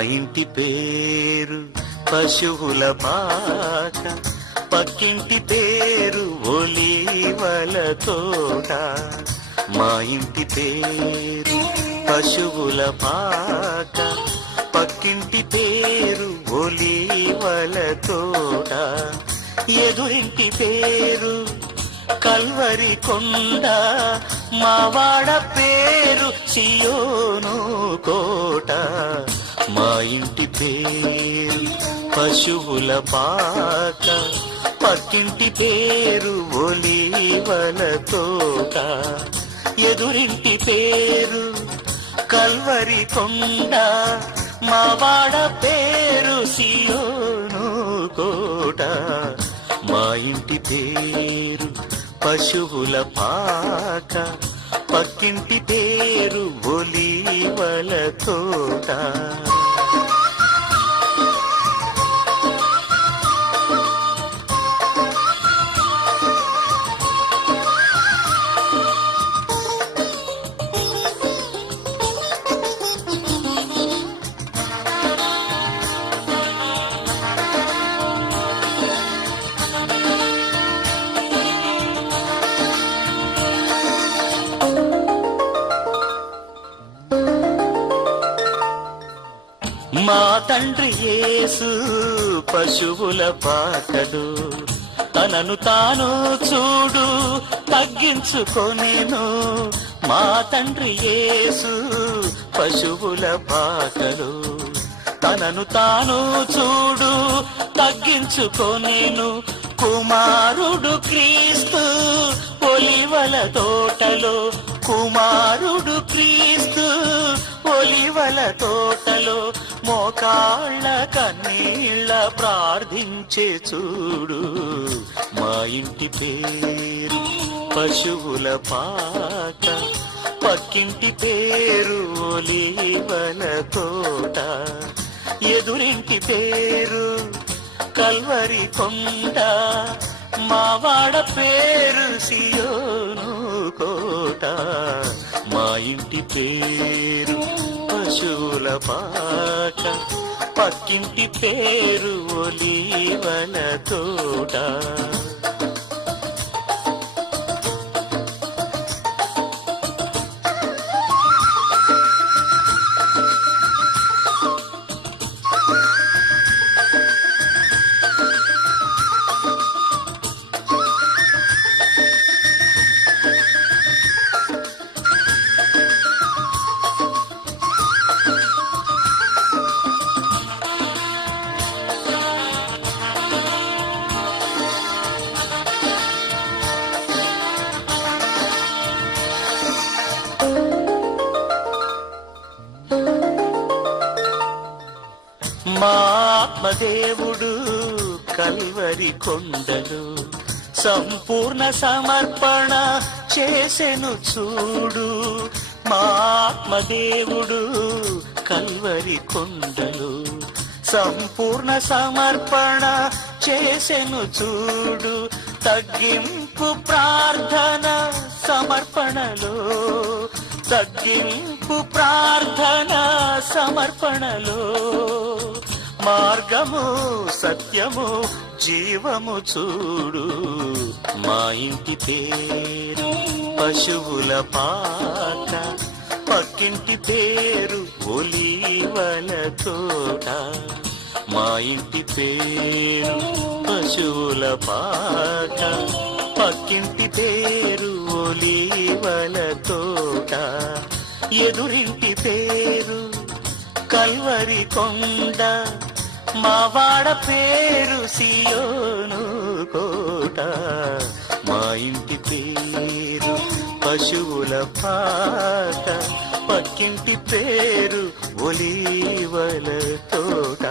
ఇంటి పేరు పశువుల పాక, పక్కింటి పేరు ఒలీవల తోట. మా ఇంటి పేరు పశువుల పాక, పక్కింటి పేరు ఒలీవల తోట. ఎదురింటి పేరు కల్వరి కొండ, మావాడ పేరు సియోను కోట. మా ఇంటి పేరు పశువుల పాక, పక్కింటి పేరు ఒలీవల తోట. ఎదురింటి పేరు కల్వరి కొండ, మావాడ పేరు సియోను కోట. మా ఇంటి పేరు పశువుల పాక, పక్కింటి పేరు ఒలీవల తోట. మా తండ్రి యేసు పశువుల పాకడు, తనను తాను చూడు తగ్గించుకొనెను. మా తండ్రి యేసు పశువుల పాకడు, తనను తాను చూడు తగ్గించుకొనెను. కుమారుడు క్రీస్తు ఒలీవల తోటలో, కుమారుడు క్రీస్తు ఒలీవల తోటలో. మోకాళ్ళ కన్నీళ్ళ ప్రార్థించే చూడు. మా ఇంటి పేరు పశువుల పాక, పక్కింటి పేరు ఒలీవల తోట. ఎదురింటి పేరు కల్వరి కొండ, మావాడ పేరు సియోను కోట. మా ఇంటి పేరు పశువుల పాక, పక్కింటి పేరు ఒలీవల తోట. మా ఆత్మదేవుడు కల్వరి కొండలు సంపూర్ణ సమర్పణ చేసెను చూడు. మా ఆత్మదేవుడు కల్వరి కొండలు సంపూర్ణ సమర్పణ చేసెను చూడు. తగ్గింపు ప్రార్థన సమర్పణలో, తగ్గింపు ప్రార్థన సమర్పణలో. మార్గము సత్యము జీవము చూడు. మా ఇంటి పేరు పశువుల పాక, పక్కింటి పేరు ఒలీవల తోట. మా ఇంటి పేరు పశువుల పాక, పక్కింటి పేరు ఒలీవల తోట. ఎదురింటి పేరు కల్వరి కొండ, మావాడ పేరు సియోను కోట. మా ఇంటి పేరు పశువుల పాక, పక్కింటి పేరు ఒలీవల తోట.